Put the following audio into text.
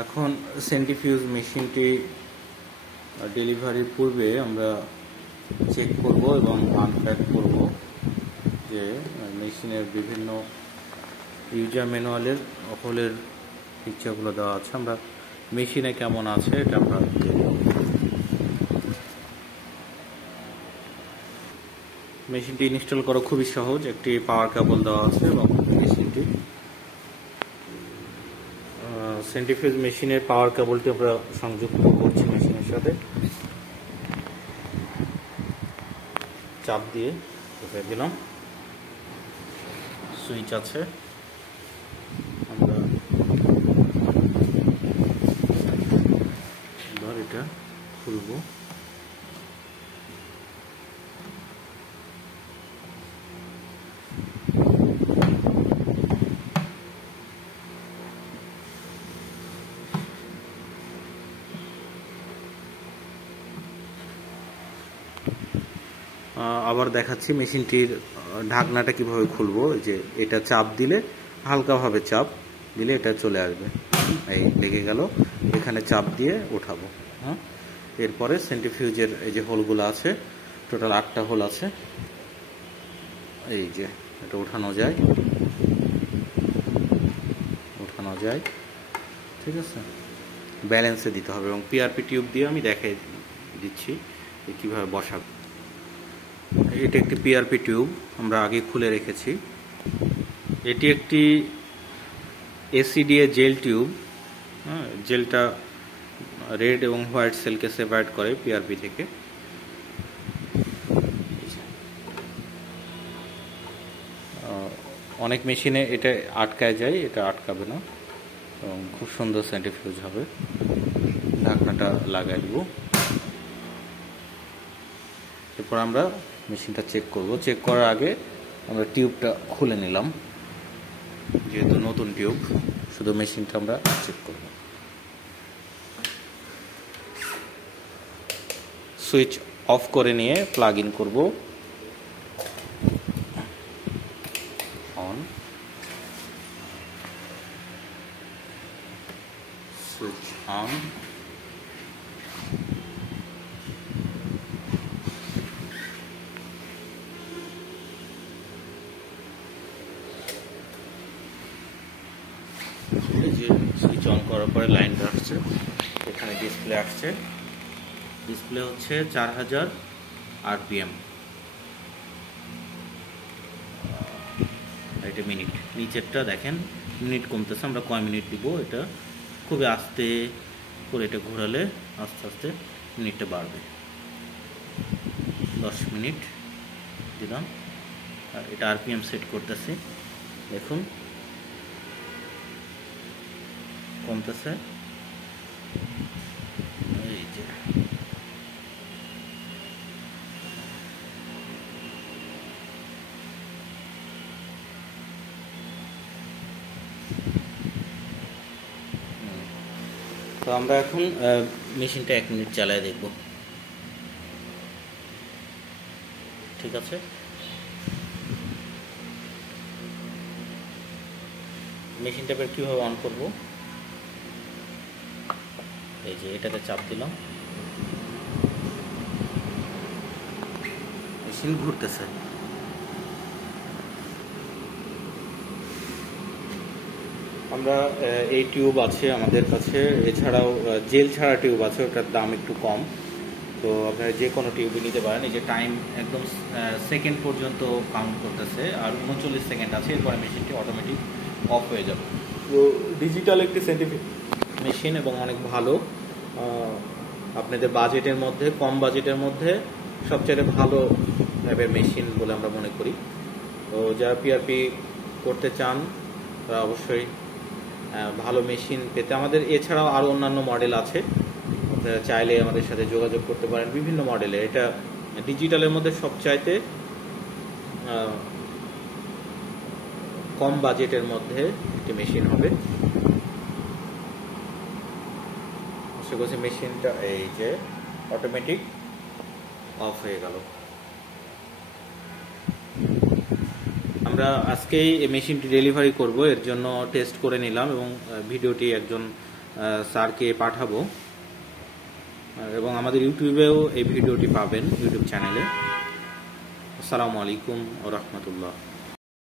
এখন সেন্ট্রিফিউজ মেশিনটি ডেলিভারির পূর্বে আমরা চেক করব এবং আনপ্যাক করব যে মেশিনের বিভিন্ন ইউজার ম্যানুয়ালের হোলের পিকচারগুলো দেওয়া আছে। আমরা মেশিনে কেমন আছে এটা আমরা দেখব। মেশিনটি ইনস্টল করা খুবই সহজ। একটি পাওয়ার কেবল দেওয়া আছে এবং মেশিনটি সেন্ট্রিফিউজ মেশিনের পাওয়ার কেবলটি আমরা সংযুক্ত করছি মেশিনের সাথে। চাপ দিয়ে ঢুকিয়ে দিলাম। সুইচ আছে, আমরা এবার এটা খুলব। আবার দেখাচ্ছি মেশিনটির ঢাকনাটা কিভাবে খুলবো। যে এটা চাপ দিলে, হালকাভাবে চাপ দিলে এটা চলে আসবে। এই লেগে গেল, এখানে চাপ দিয়ে উঠাবো। হ্যাঁ, এরপরে সেন্ট্রিফিউজের এই যে হোলগুলো আছে, টোটাল 8টা হোল আছে। এই যে এটা উঠানো যায়, ঠিক আছে। ব্যালেন্সে দিতে হবে এবং পিআরপি টিউব দিয়ে আমি দেখাই দিচ্ছি কিভাবে বসাবো। এটা একটি পিআরপি টিউব, আমরা আগে খুলে রেখেছি। এটি একটি এসিডিএ জেল টিউব। হ্যাঁ, জেলটা রেড এবং হোয়াইট সেলকে সেপারেট করে পিআরপি থেকে। অনেক মেশিনে এটা আটকায় যায়, এটা আটকাবে না এবং খুব সুন্দর সেন্ট্রিফিউজ হবে। ঢাকনাটা লাগাই দিব। এরপর আমরা মেশিনটা চেক করব। চেক করার আগে আমরা টিউবটা খুলে নিলাম, যেহেতু নতুন টিউব। শুধু মেশিনটা আমরা চেক করব। সুইচ অফ করে নিয়ে প্লাগ ইন করব। On, switch on. এই যে সুইচ অন করার পরে লাইনটা আসছে, এখানে ডিসপ্লে আসছে। ডিসপ্লে হচ্ছে 4000 আরপিএম। এটা মিনিট, নিচেরটা দেখেন মিনিট কমতেছে। আমরা কয় মিনিট দিব, এটা খুবই আস্তে করে এটা ঘোরালে আস্তে আস্তে মিনিটটা বাড়বে। 10 মিনিট দিলাম। আর এটা আরপিএম সেট করতেছি, দেখুন কমতেছে। এই যে তো আমরা এখন মেশিনটা 1 মিনিট চালায় দেখব। ঠিক আছে, মেশিনটা এবার কীভাবে অন করব। এই যে এটাতে চাপ দিলাম, মেশিন ঘুরতেছে। আমরা এই টিউব আছে আমাদের কাছে, এছাড়াও জেল ছাড়া টিউব আছে, ওটার দাম একটু কম। তো আপনারা যে কোনো টিউবই নিতে পারেন। এই যে টাইম একদম সেকেন্ড পর্যন্ত কাউন্ট করতেছে, আর 39 সেকেন্ড আছে। এরপরে মেশিনটি অটোমেটিক অফ হয়ে যাবে। তো ডিজিটাল একটি সেন্ট্রিফিউজ মেশিন এবং অনেক ভালো। আপনাদের বাজেটের মধ্যে, কম বাজেটের মধ্যে সবচেয়ে ভালো টাইপের মেশিন বলে আমরা মনে করি। তো যারা পিআরপি করতে চান তারা অবশ্যই ভালো মেশিন পেতে, আমাদের এছাড়াও আরও অন্যান্য মডেল আছে, আপনারা চাইলে আমাদের সাথে যোগাযোগ করতে পারেন। বিভিন্ন মডেলে, এটা ডিজিটালের মধ্যে সবচাইতে কম বাজেটের মধ্যে একটি মেশিন হবে। আশা করছি মেশিনটা এই যে অটোমেটিক অফ হয়ে গেল। আমরা আজকেই এই মেশিনটি ডেলিভারি করব, এর জন্য টেস্ট করে নিলাম এবং ভিডিওটি একজন স্যারকে পাঠাবো, এবং আমাদের ইউটিউবেও এই ভিডিওটি পাবেন, ইউটিউব চ্যানেলে। আসসালামু আলাইকুম ওয়া রাহমাতুল্লাহ।